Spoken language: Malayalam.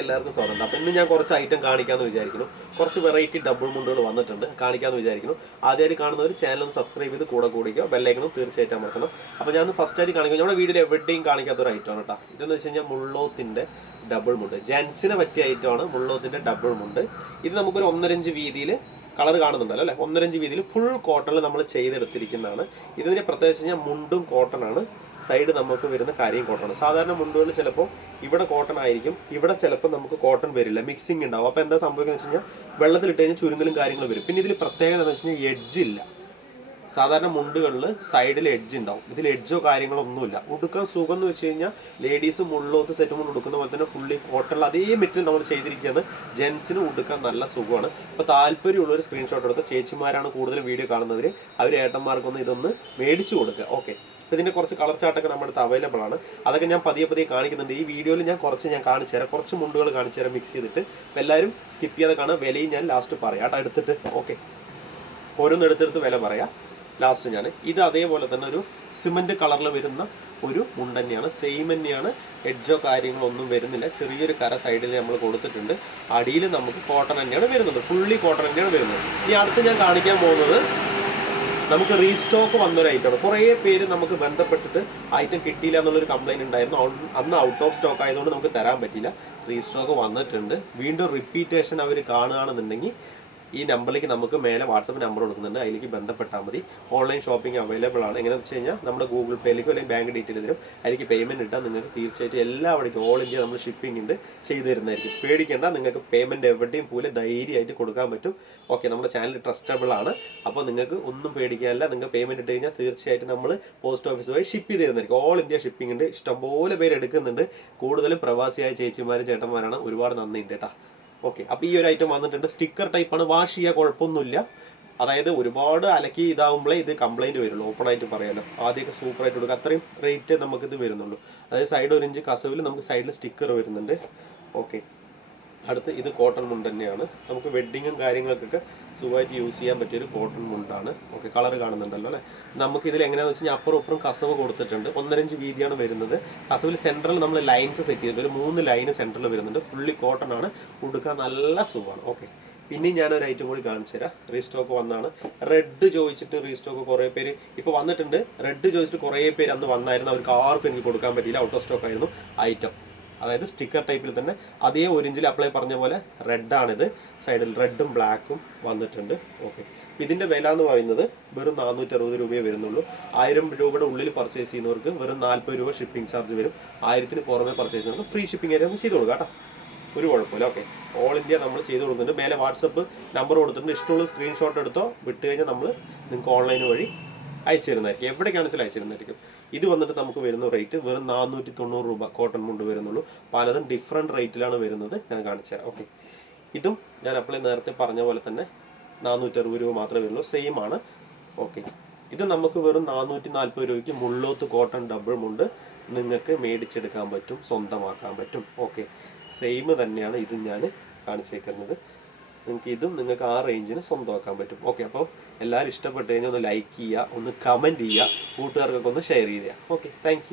എല്ലാവർക്കും സ്വാഗതം. അപ്പോൾ ഇന്ന് ഞാൻ കുറച്ച് ഐറ്റം കാണിക്കാമെന്ന് വിചാരിക്കുന്നു. കുറച്ച് വെറൈറ്റി ഡബിൾ മുണ്ടുകൾ വന്നിട്ടുണ്ട്. കാണിക്കാമെന്ന് വിചാരിക്കുന്നു. ആദ്യമായിട്ട് കാണുന്നവർ ചാനൽ ഒന്ന് സബ്സ്ക്രൈബ് ചെയ്ത് കൂടെ കൂടിക്കുക ബെല്ലൈക്കണം തീർച്ചയായിട്ടും അമർത്തണം. അപ്പോൾ ഞാൻ ഫസ്റ്റ് ആയിട്ട് കാണിക്കും നമ്മുടെ വീഡിയോയിൽ എവിടെയും കാണിക്കാത്ത ഒരു ഐറ്റമാണ് കേട്ടോ ഇതെന്ന് വെച്ച് കഴിഞ്ഞാൽ മുള്ളോത്തിന്റെ ഡബിൾ മുണ്ട്. ജെൻസിനെ പറ്റിയ ഐറ്റമാണ് മുള്ളോത്തിന്റെ ഡബിൾ മുണ്ട്. ഇത് നമുക്കൊരു ഒന്നരഞ്ച് വീതിയിൽ കളർ കാണുന്നുണ്ടല്ലോ അല്ലേ? ഒന്നരഞ്ച് വീതിയിൽ ഫുൾ കോട്ടണിൽ നമ്മൾ ചെയ്തെടുത്തിരിക്കുന്നതാണ്. ഇതിന്റെ പ്രത്യേകിച്ച് കഴിഞ്ഞാൽ മുണ്ടും കോട്ടണാണ് സൈഡ് നമുക്ക് വരുന്ന കാര്യം കോട്ടൺ സാധാരണ മുണ്ടുകൾ ചിലപ്പോൾ ഇവിടെ കോട്ടൺ ആയിരിക്കും ഇവിടെ ചിലപ്പോൾ നമുക്ക് കോട്ടൺ വരില്ല. മിക്സിംഗ് ഉണ്ടാവും. അപ്പോൾ എന്താ സംഭവിക്കുന്നത് വെച്ച് കഴിഞ്ഞാൽ വെള്ളത്തിലിട്ട് കഴിഞ്ഞാൽ ചുരുങ്ങലും കാര്യങ്ങളും വരും. പിന്നെ ഇതിൽ പ്രത്യേകത എന്ന് വെച്ച് കഴിഞ്ഞാൽ എഡ്ജ് ഇല്ല. സാധാരണ മുണ്ടുകളിൽ സൈഡിൽ എഡ്ജ് ഉണ്ടാവും. ഇതിൽ എഡ്ജോ കാര്യങ്ങളോ ഒന്നുമില്ല. ഉടുക്കാൻ സുഖം എന്ന് വെച്ച് കഴിഞ്ഞാൽ ലേഡീസ് മുള്ളോത്ത് സെറ്റ് മുണ്ട് ഉടുക്കുന്ന പോലെ തന്നെ ഫുള്ളി കോട്ടണിൽ അതേ മെറ്റീരിയൽ നമ്മൾ ചെയ്തിരിക്കുന്നത് ജെൻസിന് ഉടുക്കാൻ നല്ല സുഖമാണ്. ഇപ്പോൾ താല്പര്യമുള്ള ഒരു സ്ക്രീൻഷോട്ട് എടുത്ത ചേച്ചിമാരാണ് കൂടുതൽ വീഡിയോ കാണുന്നവർ അവർ ഏട്ടന്മാർക്കൊന്ന് ഇതൊന്ന് മേടിച്ചു കൊടുക്കുക. ഓക്കെ അപ്പോൾ ഇതിന്റെ കുറച്ച് കളർ ചാർട്ടൊക്കെ നമ്മുടെ അടുത്ത് അവൈലബിൾ ആണ്. അതൊക്കെ ഞാൻ പതിയെ പതിയെ കാണിക്കുന്നുണ്ട്. ഈ വീഡിയോയിൽ ഞാൻ കുറച്ച് ഞാൻ കാണിച്ചു തരാം. കുറച്ച് മുണ്ടുകൾ കാണിച്ചു തരാം മിക്സ് ചെയ്തിട്ട്. അപ്പോൾ എല്ലാവരും സ്കിപ്പ് ചെയ്യാതെ കാണാം വിലയും ഞാൻ ലാസ്റ്റ് പറയാം. കേട്ടോ എടുത്തിട്ട്. ഓക്കെ ഓരോന്ന് എടുത്തെടുത്ത് വില പറയാം. ലാസ്റ്റ് ഞാൻ. ഇത് അതേപോലെ തന്നെ ഒരു സിമന്റ് കളറിൽ വരുന്ന ഒരു മുണ്ട് തന്നെയാണ്. സെയിം തന്നെയാണ്. എഡ്ജോ കാര്യങ്ങളോ ഒന്നും വരുന്നില്ല. ചെറിയൊരു കര സൈഡിൽ നമ്മൾ കൊടുത്തിട്ടുണ്ട്. അടിയിൽ നമുക്ക് കോട്ടൺ തന്നെയാണ് വരുന്നത്. ഫുള്ളി കോട്ടൺ തന്നെയാണ് വരുന്നത്. ഇനി അടുത്ത് ഞാൻ കാണിക്കാൻ പോകുന്നത് നമുക്ക് റീസ്റ്റോക്ക് വന്നൊരു ഐറ്റമാണ് കുറേ പേര് നമുക്ക് ബന്ധപ്പെട്ടിട്ട് ഐറ്റം കിട്ടിയില്ല എന്നുള്ളൊരു കംപ്ലൈന്റ് ഉണ്ടായിരുന്നു. അന്ന് ഔട്ട് ഓഫ് സ്റ്റോക്ക് ആയതുകൊണ്ട് നമുക്ക് തരാൻ പറ്റില്ല റീസ്റ്റോക്ക് വന്നിട്ടുണ്ട്. വീണ്ടും റിപ്പീറ്റേഷൻ അവർ കാണുകയാണെന്നുണ്ടെങ്കിൽ ഈ നമ്പറിലേക്ക് നമുക്ക് മേലെ വാട്സപ്പ് നമ്പർ കൊടുക്കുന്നുണ്ട്. അതിലേക്ക് ബന്ധപ്പെട്ടാൽ മതി. ഓൺലൈൻ ഷോപ്പിംഗ് അവൈലബിൾ ആണ്. എങ്ങനെയാണെന്ന് വെച്ച് കഴിഞ്ഞാൽ നമ്മുടെ ഗൂഗിൾ പേയിലേക്കോ അല്ലെങ്കിൽ ബാങ്ക് ഡീറ്റെയിൽ തരും. അതിലേക്ക് പേയ്മെന്റ് ഇട്ടാൽ നിങ്ങൾക്ക് തീർച്ചയായിട്ടും എല്ലാ അവിടേക്കും ഓൾ ഇന്ത്യ നമ്മൾ ഷിപ്പിംഗ് ഉണ്ട് ചെയ്തു തരുന്നതായിരിക്കും. പേടിക്കേണ്ട നിങ്ങൾക്ക് പേയ്മെന്റ് എവിടെയും പോലെ ധൈര്യമായിട്ട് കൊടുക്കാൻ പറ്റും. ഓക്കെ നമ്മുടെ ചാനൽ ട്രസ്റ്റബിൾ ആണ്. അപ്പോൾ നിങ്ങൾക്ക് ഒന്നും പേടിക്കാനില്ല. നിങ്ങൾ പേയ്മെന്റ് ഇട്ട് കഴിഞ്ഞാൽ തീർച്ചയായിട്ടും നമ്മൾ പോസ്റ്റ് ഓഫീസ് വഴി ഷിപ്പ് ചെയ്ത് തരുന്നതായിരിക്കും. ഓൾ ഇന്ത്യ ഷിപ്പിംഗ് ഉണ്ട്. ഇഷ്ടംപോലെ പേര് എടുക്കുന്നുണ്ട്. കൂടുതലും പ്രവാസിയായ ചേച്ചിമാരും ചേട്ടന്മാരാണ്. ഒരുപാട് നന്ദിയുണ്ട് കേട്ടോ. ഓക്കെ അപ്പോൾ ഈ ഒരു ഐറ്റം വന്നിട്ടുണ്ട്. സ്റ്റിക്കർ ടൈപ്പാണ് വാഷ് ചെയ്യുക കുഴപ്പമൊന്നുമില്ല. അതായത് ഒരുപാട് അലക്കി ഇതാവുമ്പോഴേ ഇത് കംപ്ലൈന്റ് വരുള്ളൂ. ഓപ്പൺ ആയിട്ട് പറയാലോ. ആദ്യമൊക്കെ സൂപ്പറായിട്ട് കൊടുക്കുക. അത്രയും റേറ്റ് നമുക്കിത് വരുന്നുള്ളൂ. അതായത് സൈഡ് ഒരു ഇഞ്ച് കസവിൽ നമുക്ക് സൈഡിൽ സ്റ്റിക്കർ വരുന്നുണ്ട്. ഓക്കെ അടുത്ത് ഇത് കോട്ടൺ മുണ്ട് തന്നെയാണ്. നമുക്ക് വെഡ്ഡിങ്ങും കാര്യങ്ങൾക്കൊക്കെ സുഖമായിട്ട് യൂസ് ചെയ്യാൻ പറ്റിയ ഒരു കോട്ടൺ മുണ്ടാണ്. ഓക്കെ കളർ കാണുന്നുണ്ടല്ലോ അല്ലേ? നമുക്ക് ഇതിൽ എങ്ങനെയാണെന്ന് വെച്ച് കഴിഞ്ഞാൽ അപ്പുറം ഇപ്പുറം കസവ് കൊടുത്തിട്ടുണ്ട്. ഒന്നരഞ്ച് വീതിയാണ് വരുന്നത്. കസവിൽ സെൻട്രൽ നമ്മൾ ലൈൻസ് സെറ്റ് ചെയ്തിട്ട് ഒരു മൂന്ന് ലൈന് സെൻട്രൽ വരുന്നുണ്ട്. ഫുള്ളി കോട്ടൺ ആണ്. ഉടുക്കാൻ നല്ല സുഖമാണ്. ഓക്കെ പിന്നെ ഞാനൊരു ഐറ്റം കൂടി കാണിച്ചു തരാം. റീസ്റ്റോക്ക് വന്നാണ്. റെഡ് ചോദിച്ചിട്ട് റീസ്റ്റോക്ക് കുറേ പേര് ഇപ്പോൾ വന്നിട്ടുണ്ട്. റെഡ് ചോദിച്ചിട്ട് കുറേ പേര് അന്ന് വന്നായിരുന്നു. അവർക്ക് ആർക്കും എനിക്ക് കൊടുക്കാൻ പറ്റിയില്ല. ഔട്ട് ഓഫ് സ്റ്റോക്ക് ആയിരുന്നു. ഐറ്റം അതായത് സ്റ്റിക്കർ ടൈപ്പിൽ തന്നെ അതേ ഒരിഞ്ചിൽ അപ്ലൈ പറഞ്ഞ പോലെ റെഡാണിത് സൈഡിൽ റെഡും ബ്ലാക്കും വന്നിട്ടുണ്ട്. ഓക്കെ ഇതിന്റെ വില എന്ന് പറയുന്നത് വെറും നാനൂറ്റി അറുപത് രൂപയെ വരുന്നുള്ളൂ. ആയിരം രൂപയുടെ ഉള്ളിൽ പർച്ചേസ് ചെയ്യുന്നവർക്ക് വെറും നാൽപ്പത് രൂപ ഷിപ്പിംഗ് ചാർജ് വരും. ആയിരത്തിന് പുറമെ പർച്ചേസ് ചെയ്യുന്നവർക്ക് ഫ്രീ ഷിപ്പിംഗ് ആയിട്ട് നമുക്ക് ചെയ്ത് കൊടുക്കാം കേട്ടോ. ഒരു കുഴപ്പമില്ല. ഓക്കെ ഓൾ ഇന്ത്യ നമ്മൾ ചെയ്ത് കൊടുക്കുന്നുണ്ട്. മേലെ വാട്സപ്പ് നമ്പർ കൊടുത്തിട്ടുണ്ട്. ഇഷ്ടമുള്ള സ്ക്രീൻഷോട്ട് എടുത്തോ വിട്ട് കഴിഞ്ഞാൽ നമ്മൾ നിങ്ങൾക്ക് ഓൺലൈൻ വഴി അയച്ചു തരുന്നതായിരിക്കും എവിടേക്കാണെന്ന് വെച്ചാൽ അയച്ചു തരുന്നതായിരിക്കും ഇത് വന്നിട്ട് നമുക്ക് വരുന്ന റേറ്റ് വെറും നാനൂറ്റി തൊണ്ണൂറ് രൂപ കോട്ടൺ മുണ്ട് വരുന്നുള്ളൂ. പലതും ഡിഫറെന്റ് റേറ്റിലാണ് വരുന്നത്. ഞാൻ കാണിച്ചു തരാം. ഓക്കെ ഇതും ഞാൻ അപ്ലൈ നേരത്തെ പറഞ്ഞ പോലെ തന്നെ നാനൂറ്റി അറുപത് രൂപ മാത്രമേ വരുള്ളൂ. സെയിം ആണ്. ഓക്കെ ഇത് നമുക്ക് വെറും നാനൂറ്റി നാൽപ്പത് രൂപയ്ക്ക് മുള്ളോത്ത് കോട്ടൺ ഡബിൾ മുണ്ട് നിങ്ങൾക്ക് മേടിച്ചെടുക്കാൻ പറ്റും. സ്വന്തമാക്കാൻ പറ്റും. ഓക്കെ സെയിം തന്നെയാണ് ഇത് ഞാൻ കാണിച്ചേക്കുന്നത്. നിങ്ങൾക്ക് ഇതും നിങ്ങൾക്ക് ആ റേഞ്ചിന് സ്വന്തമാക്കാൻ പറ്റും. ഓക്കെ അപ്പോൾ എല്ലാവരും ഇഷ്ടപ്പെട്ട് കഴിഞ്ഞാൽ ഒന്ന് ലൈക്ക് ചെയ്യുക ഒന്ന് കമന്റ് ചെയ്യുക കൂട്ടുകാർക്കൊക്കെ ഒന്ന് ഷെയർ ചെയ്യുക. Okay thank